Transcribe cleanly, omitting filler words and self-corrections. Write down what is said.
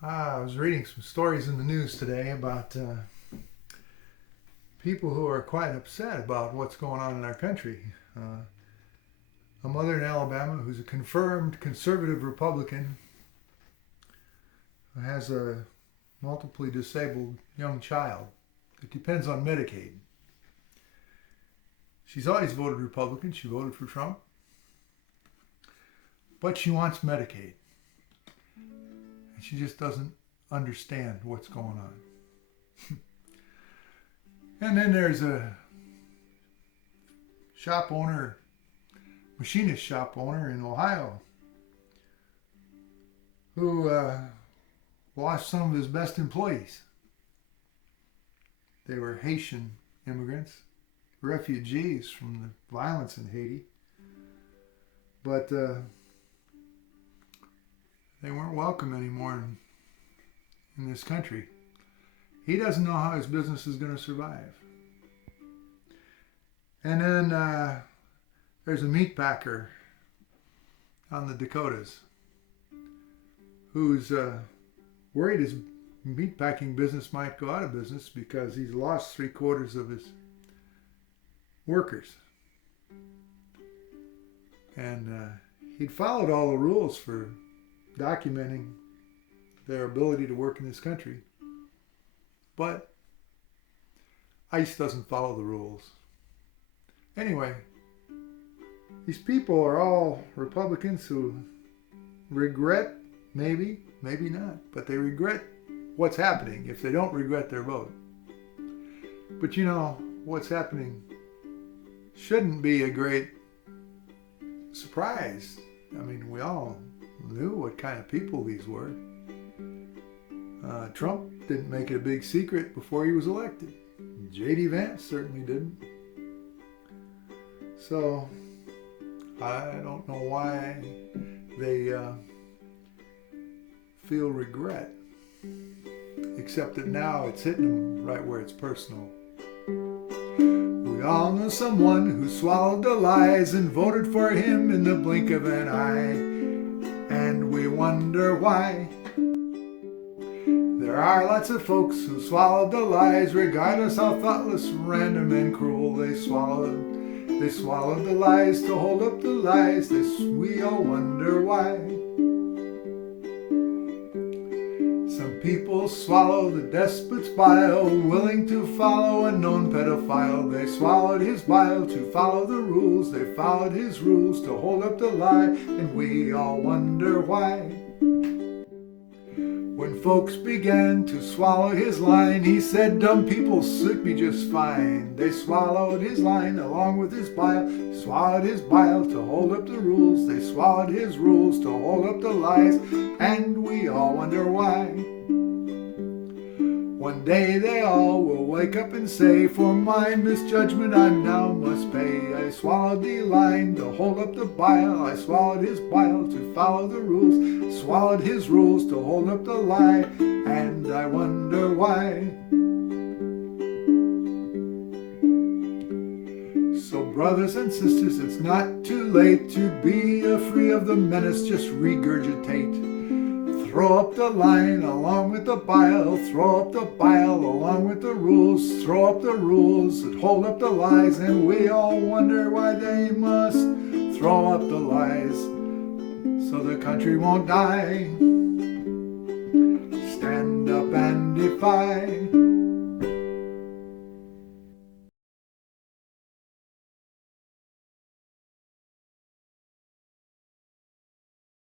I was reading some stories in the news today about people who are quite upset about what's going on in our country. A mother in Alabama who's a confirmed conservative Republican who has a multiply disabled young child that depends on Medicaid. She's always voted Republican. She voted for Trump. But she wants Medicaid. And she just doesn't understand what's going on. And then there's a shop owner, machinist shop owner in Ohio who lost some of his best employees. They were Haitian immigrants, refugees from the violence in Haiti. But they weren't welcome anymore in this country. He doesn't know how his business is going to survive. And then there's a meat packer on the Dakotas who's worried his meatpacking business might go out of business because he's lost 3/4 of his workers. And he'd followed all the rules for documenting their ability to work in this country. But ICE doesn't follow the rules. Anyway, these people are all Republicans who regret, maybe not, but they regret what's happening if they don't regret their vote. But you know, what's happening shouldn't be a great surprise. I mean, we all knew what kind of people these were. Trump didn't make it a big secret before he was elected. J.D. Vance certainly didn't. So, I don't know why they feel regret, except that now it's hitting them right where it's personal. We all know someone who swallowed the lies and voted for him in the blink of an eye, and we wonder why. There are lots of folks who swallowed the lies, regardless how thoughtless, random, and cruel. They swallowed the lies to hold up the lies. We all wonder why. Some people swallow the despot's bile, willing to follow a known pedophile. They swallowed his bile to follow the rules. They followed his rules to hold up the lie, and we all wonder why. When folks began to swallow his line, he said, dumb people suit me just fine. They swallowed his line along with his bile, swallowed his bile to hold up the rules. They swallowed his rules to hold up the lies, and we all wonder why. One day they all will wake up and say, for my misjudgment I now must pay. I swallowed the line to hold up the bile. I swallowed his bile to follow the rules. Swallowed his rules to hold up the lie, and I wonder why. So brothers and sisters, it's not too late to be free of the menace. Just regurgitate. Throw up the line along with the bile. Throw up the bile along with the rules. Throw up the rules that hold up the lies, and we all wonder why they must throw up the lies so the country won't die. Stand up and defy.